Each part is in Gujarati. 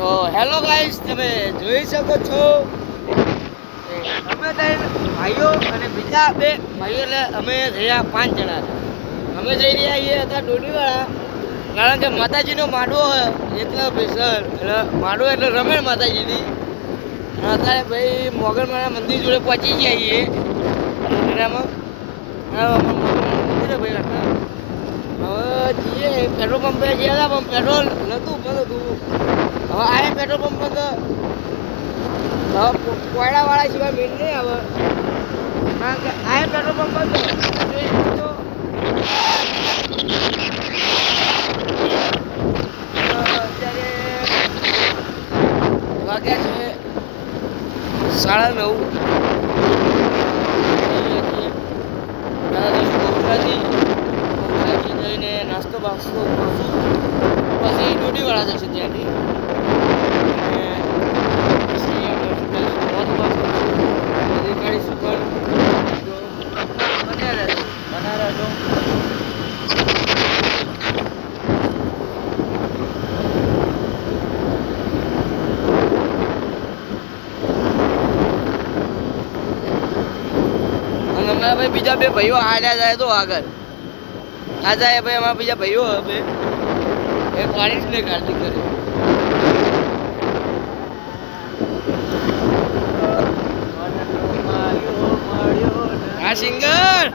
તો હેલો ગાઈસ, તમે જોઈ શકો છો અમે ભાઈઓ અને બીજા બે ભાઈઓ એટલે અમે રહ્યા 5 જણા અમે જઈ રહ્યા છીએ હતા ડોડીવાળા, કારણ કે માતાજીનો માંડવો એટલે સ્પેશિયલ એટલે માંડવો એટલે રમેણ માતાજીની. અત્યારે ભાઈ મોગલમાના મંદિર જોડે પહોંચી ગયા છીએ ડોડીવાળામાં. મંદિર ભાઈ હવે જઈએ પેટ્રોલ પંપે ગયા હતા પણ પેટ્રોલ નહોતું બંધ હતું. હવે આ પેટ્રોલ પંપ બંધ, હવે કોયડાવાળા સિવાય મેળ નહીં આવે, કારણ કે આ પેટ્રોલ પંપ બંધ. અત્યારે વાગ્યા છે 9:30. જઈને નાસ્તો બાસ્તો પછી ડોડીવાળા જશે ત્યાંથી. અમારા ભાઈ બીજા બે ભાઈઓ હાલ્યા જાય તો આગળ આ જાય ભાઈ. અમારા બીજા ભાઈઓ હવે એક વાણીશ ને કાર્તિક કરે. આ સિંગર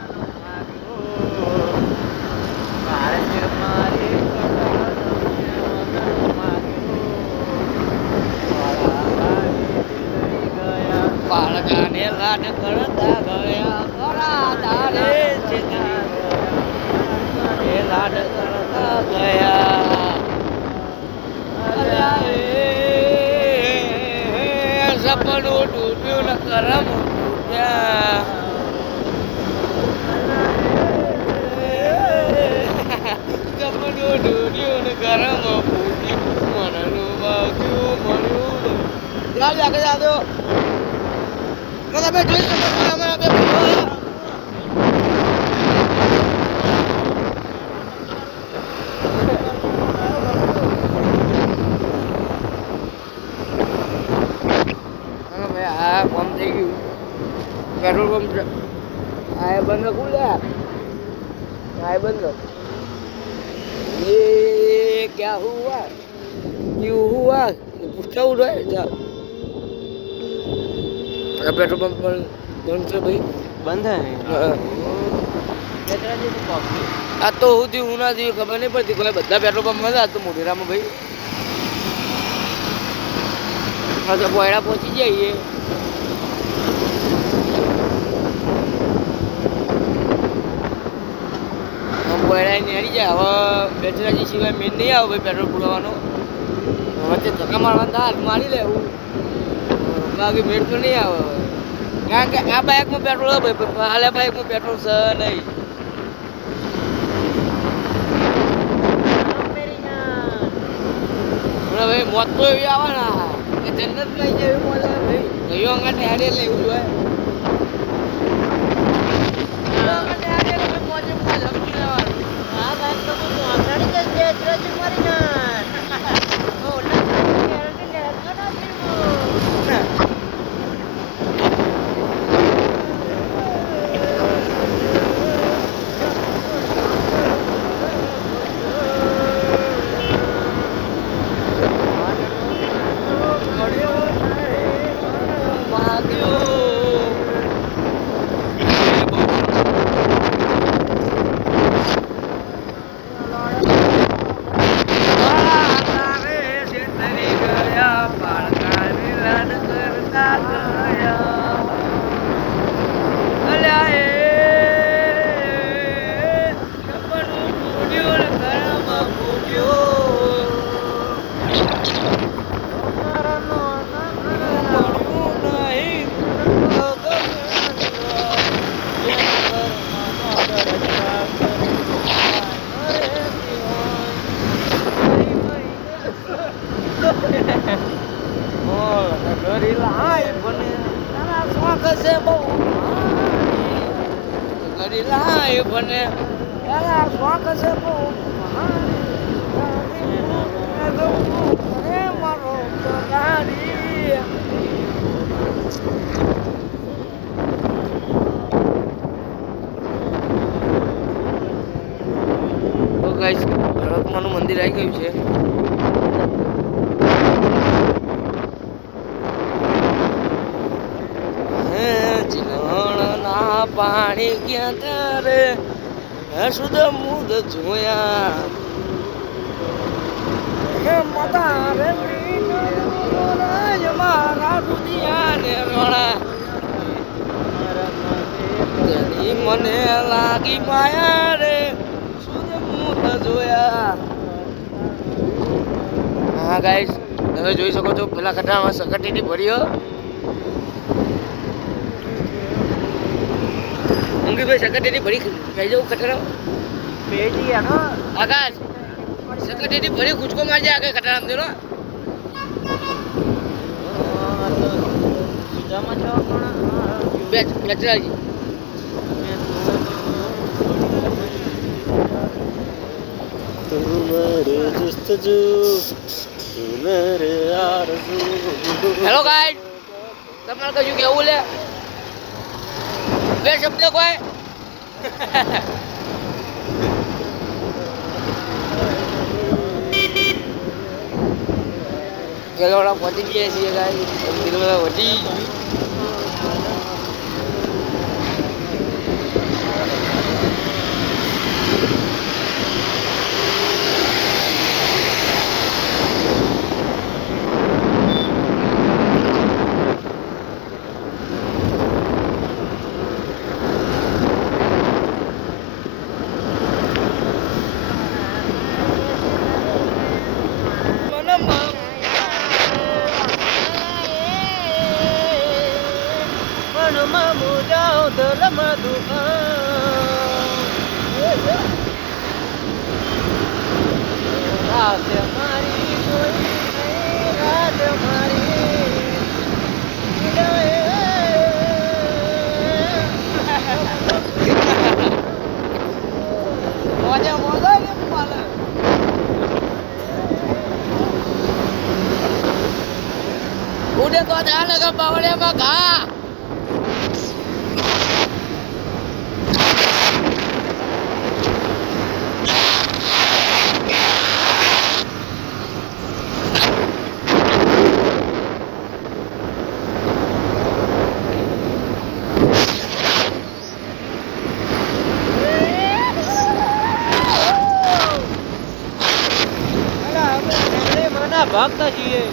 બાળકાને લાડ કરતા ગયા કરાતા રે ચેતરી લાડ કરતા ગયા. સપનું તૂટ્યું ને કરમ તૂટ્યા. સપનું તૂટ્યું ને કરમ ફૂટ્યું, મનનું વાગ્યું મળ્યું. આગળ જાતો તમે જોઈ શકો છો અમારા બે ભાઈઓ. આ પંપ થઈ ગયું, પેટ્રોલ પંપ આ બંધ ખુલ્યા, આ બંધ. ये क्या हुआ, क्यों हुआ, पूछा उड़ रहा है. पेट्रोल पंप पर બંધ છે ભાઈ, બંધ હે. આ તો હું ના થયું ખબર નહીં પડતી, કોઈ બધા પેટ્રોલ પંપ બંધ. આ તો મોઢેરામાં ભાઈ હા તો બોયડા પહોંચી જઈએ. બોયડા નેરી જાય. હવે બેચરાજી સિવાય મેન નહીં આવે ભાઈ પેટ્રોલ પુરાવાનો. વચ્ચે ધક્કા મારવાના હાથ મારી લેવું, બાકી મેળ તો નહીં આવે. કારણ કે આ બાઇકમાં પેટ્રોલ હોય ભાઈ, હાલે બાઇકમાં પેટ્રોલ છે નહીં. ભાઈ મોત તો એવી આવે ને કે જન્નત લઈ જાય એવી મોત આવે ભાઈ. કયો અંગાટ હેડે એટલે એવું જ હોય. કરી લાય બને તારા શોખ છે બહુ કરી લાય બને તારા શોખ છે બહુ મારો છે. જીવણના પાણી ક્યાં તારે સુધ મુદ જોયા તારે મારા દુનિયાને રોણા મને લાગી માયા રે સુધ મુદ જોયા. હા ગાઈસ, તમે જોઈ શકો છો પેલા ખટારામાં સકટીથી ભર્યો. અંકિતભાઈ સકટીથી ભરી કહી જવું ખટારા આકાશ સકટીથી ભરી કૂચકો મારજે આગળ ખટારામાં દેલો. બેચરાજી હેલો ગાઈડ, તમારે કશું કેવું લે? બે શબ્દ કોઈ ગેલોડા પહોંચી ગયા છીએ ગાઈડ. વધી ઉડે તો ધ્યાન લગા બાવળિયામાં ઘા. ભક્ત છીએ.